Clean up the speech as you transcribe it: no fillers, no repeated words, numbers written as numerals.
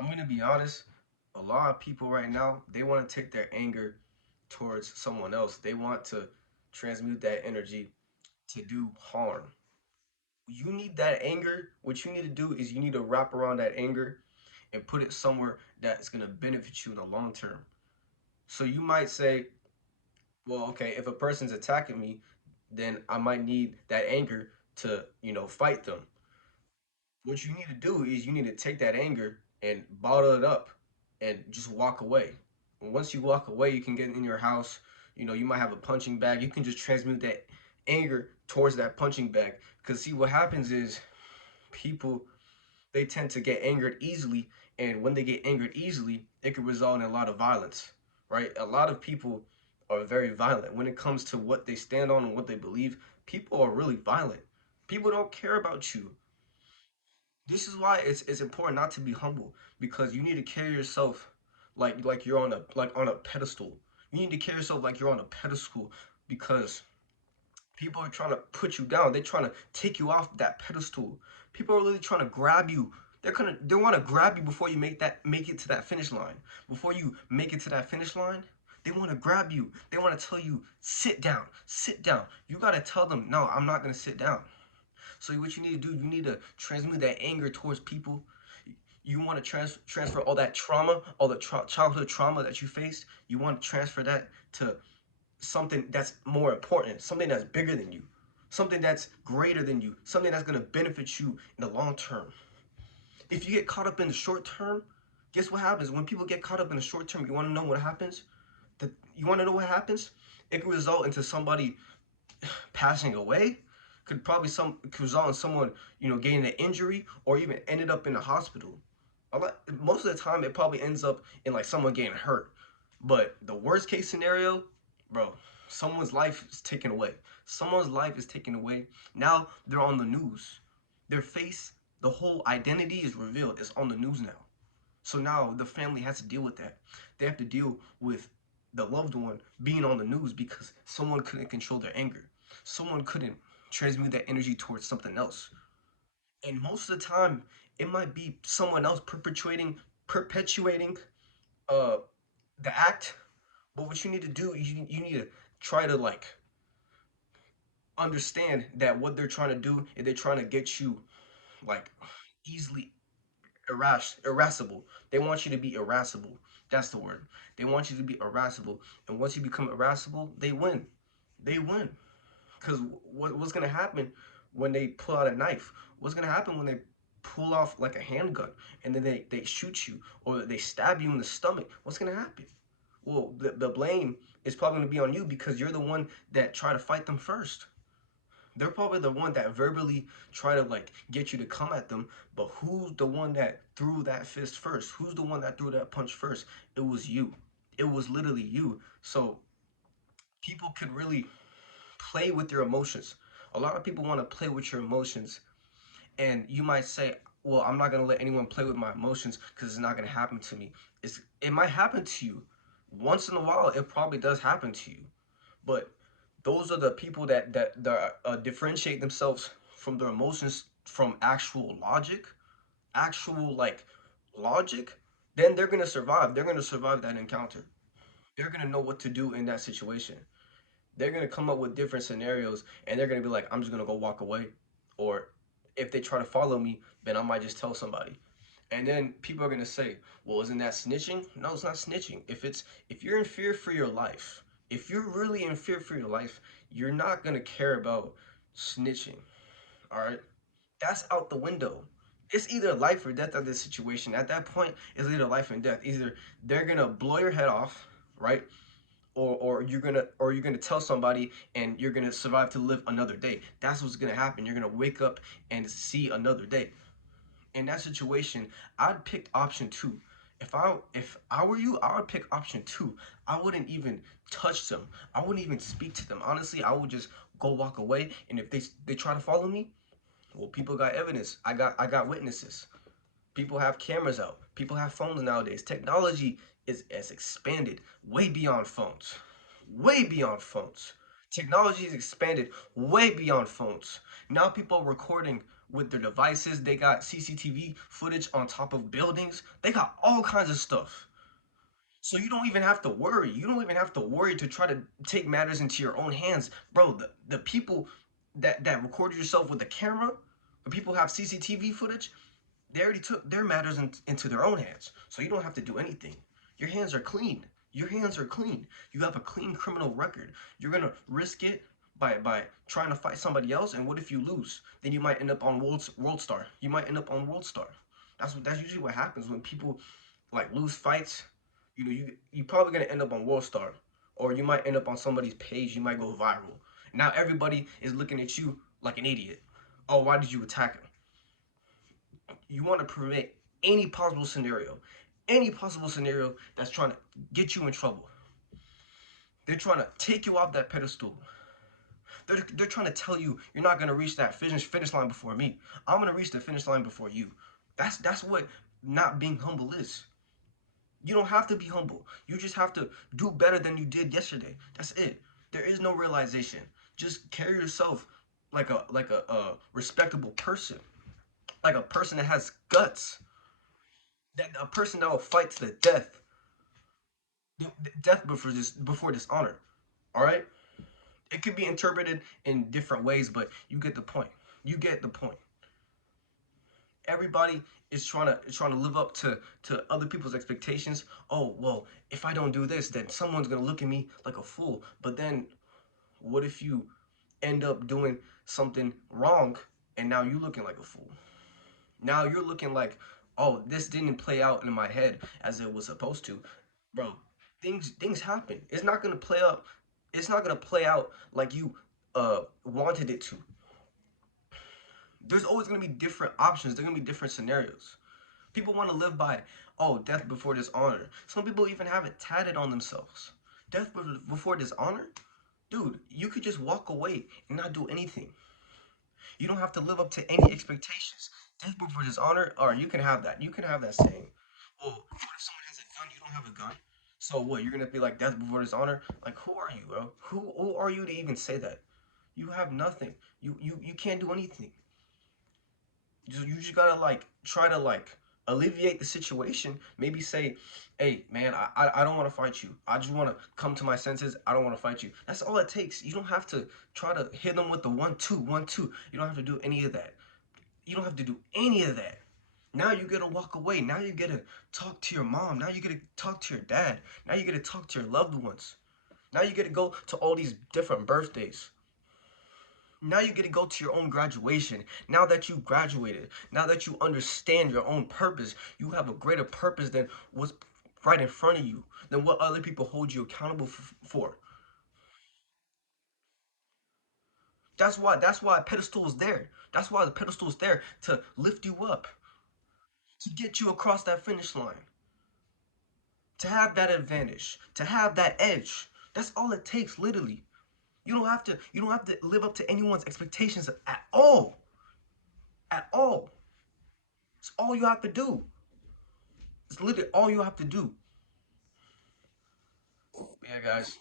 I'm gonna be honest, a lot of people right now, they want to take their anger towards someone else. They want to transmute that energy to do harm. You need that anger. What you need to do is you need to wrap around that anger and put it somewhere that's gonna benefit you in the long term. So you might say, well, okay, if a person's attacking me, then I might need that anger to, fight them. What you need to do is you need to take that anger and bottle it up and just walk away. And once you walk away, you can get in your house. You might have a punching bag. You can just transmute that anger towards that punching bag. Because see, what happens is people, they tend to get angered easily, and when they get angered easily, it can result in a lot of violence, right? A lot of people are very violent when it comes to what they stand on and what they believe. People are really violent. People don't care about you. This is why it's important not to be humble, because you need to carry yourself like you're on a pedestal. You need to carry yourself like you're on a pedestal, because people are trying to put you down. They're trying to take you off that pedestal. People are really trying to grab you. They want to grab you before you make it to that finish line. Before you make it to that finish line, they want to grab you. They want to tell you, sit down, sit down. You got to tell them, no, I'm not going to sit down. So what you need to do, you need to transmute that anger towards people. You want to transfer all that trauma, all the childhood trauma that you faced. You want to transfer that to something that's more important, something that's bigger than you, something that's greater than you, something that's going to benefit you in the long term. If you get caught up in the short term, guess what happens? When people get caught up in the short term, you want to know what happens? That you want to know what happens? It can result into somebody passing away. Could result in someone getting an injury or even ended up in the hospital. Most of the time, it probably ends up in like someone getting hurt. But the worst case scenario, bro, someone's life is taken away. Someone's life is taken away. Now they're on the news. Their face, the whole identity is revealed. It's on the news now. So now the family has to deal with that. They have to deal with the loved one being on the news because someone couldn't control their anger. Someone couldn't transmute that energy towards something else. And most of the time, it might be someone else perpetuating uh the act. But what you need to do, you need to try to like understand that what they're trying to do is they're trying to get you like easily irascible. They want you to be irascible. That's the word. They want you to be irascible. And once you become irascible, they win. They win. Because what's gonna happen when they pull out a knife? What's gonna happen when they pull off like a handgun and then they shoot you or they stab you in the stomach? What's gonna happen? Well, the blame is probably gonna be on you because you're the one that tried to fight them first. They're probably the one that verbally try to like get you to come at them, but who's the one that threw that fist first? Who's the one that threw that punch first? It was you. It was literally you. So people can really play with your emotions. A lot of people want to play with your emotions, and you might say, well, I'm not going to let anyone play with my emotions because it's not going to happen to me. It might happen to you once in a while. It probably does happen to you, but those are the people that differentiate themselves from their emotions from actual logic, actual like logic. Then they're going to survive. They're going to survive that encounter. They're going to know what to do in that situation. They're gonna come up with different scenarios, and they're gonna be like, I'm just gonna go walk away. Or if they try to follow me, then I might just tell somebody. And then people are gonna say, well, isn't that snitching? No, it's not snitching. If you're in fear for your life, if you're really in fear for your life, you're not gonna care about snitching. All right, that's out the window. It's either life or death of this situation. At that point, it's either life and death. Either they're gonna blow your head off, right? Or you're gonna tell somebody and you're gonna survive to live another day. That's what's gonna happen. You're gonna wake up and see another day. In that situation, I'd pick option two. If I were you, I would pick option two. I wouldn't even touch them. I wouldn't even speak to them. Honestly, I would just go walk away. And if they try to follow me, well, people got evidence. I got witnesses. People have cameras out. People have phones nowadays. Technology is expanded way beyond phones. Way beyond phones. Technology is expanded way beyond phones. Now people are recording with their devices. They got CCTV footage on top of buildings. They got all kinds of stuff. So you don't even have to worry. You don't even have to worry to try to take matters into your own hands. Bro, the people that recorded yourself with the camera, the people have CCTV footage, they already took their matters into their own hands. So you don't have to do anything. Your hands are clean. Your hands are clean. You have a clean criminal record. You're gonna risk it by trying to fight somebody else, and what if you lose? Then you might end up on World Star. You might end up on World Star. That's usually what happens when people like lose fights. You probably gonna end up on World Star, or you might end up on somebody's page. You might go viral. Now everybody is looking at you like an idiot. Oh, why did you attack him? You want to prevent any possible scenario that's trying to get you in trouble. They're trying to take you off that pedestal. They're trying to tell you you're not gonna reach that finish line before me. I'm gonna reach the finish line before you. That's what not being humble is. You don't have to be humble. You just have to do better than you did yesterday. That's it. There is no realization. Just carry yourself like a respectable person, like a person that has guts, that a person that will fight to the death, death before dishonor. All right. It could be interpreted in different ways, but you get the point. You get the point. Everybody is trying to live up to other people's expectations. Oh well, if I don't do this, then someone's gonna look at me like a fool. But then, what if you end up doing something wrong, and now you looking like a fool? Now you're looking like, oh, this didn't play out in my head as it was supposed to, bro. Things happen. It's not gonna play out. It's not gonna play out like you wanted it to. There's always gonna be different options. There's gonna be different scenarios. People want to live by, oh, death before dishonor. Some people even have it tatted on themselves. Death before dishonor? Dude, you could just walk away and not do anything. You don't have to live up to any expectations. Death before dishonor, or you can have that. You can have that saying. Well, what if someone has a gun? You don't have a gun. So what? You're gonna be like death before dishonor? Like who are you, bro? Who are you to even say that? You have nothing. You can't do anything. You just gotta like try to like alleviate the situation. Maybe say, hey man, I don't want to fight you. I just want to come to my senses. I don't want to fight you. That's all it takes. You don't have to try to hit them with the 1-2 1-2. You don't have to do any of that. You don't have to do any of that. Now you get to walk away. Now you get to talk to your mom. Now you get to talk to your dad. Now you get to talk to your loved ones. Now you get to go to all these different birthdays. Now you get to go to your own graduation. Now that you graduated, now that you understand your own purpose, you have a greater purpose than what's right in front of you, than what other people hold you accountable for. That's why a pedestal is there. That's why the pedestal is there to lift you up, to get you across that finish line, to have that advantage, to have that edge. That's all it takes, literally. You don't have to live up to anyone's expectations at all. At all. It's all you have to do. It's literally all you have to do. Yeah, guys.